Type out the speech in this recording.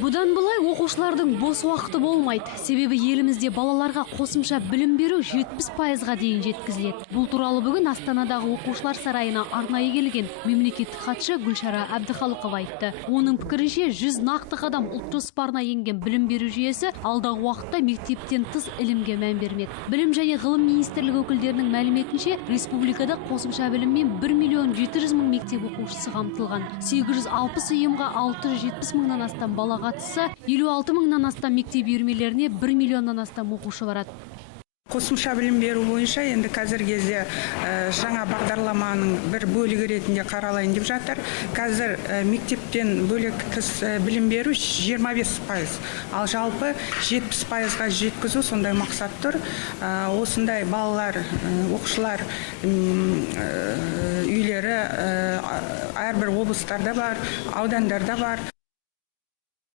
Бұдан бұлай оқушылардың бос уақыты болмайды. Себебі елімізде балаларға қосымша білім беру 70%-ға дейін жеткізіледі. Бұл туралы бүгін Астанадағы оқушылар сарайына арнайы келген мемлекеттік хатшы Гүлшара Әбдіхалықова айтты. Оның пікірінше 100 нақты қадам ұлт жоспарына енген білім беру жүйесі алдағы уақытта мектептен тыс ілімге мән бермек. Білім және ғылым министрлігі өкілдерінің мәліметінше, республикада қосымша біліммен 1.700.000 мектеп оқушысы қамтылған. 860 ұйымға 670 мыңнан астам бала қатысса, 56 мыңнан астам мектеп үйірмелеріне 1 миллионнан астам оқушы барады. Қосымша білім беру бойынша енді қазір кезде жаңа бағдарламаның бір бөлігі ретінде қаралайын деп жатыр. Қазір мектептен бөлек тыс білім беру 25%, ал жалпы 70%-ға жеткізу сондай мақсат тұр. Осындай балалар, оқушылар үйлері әрбір облыстарда бар, аудандарда бар.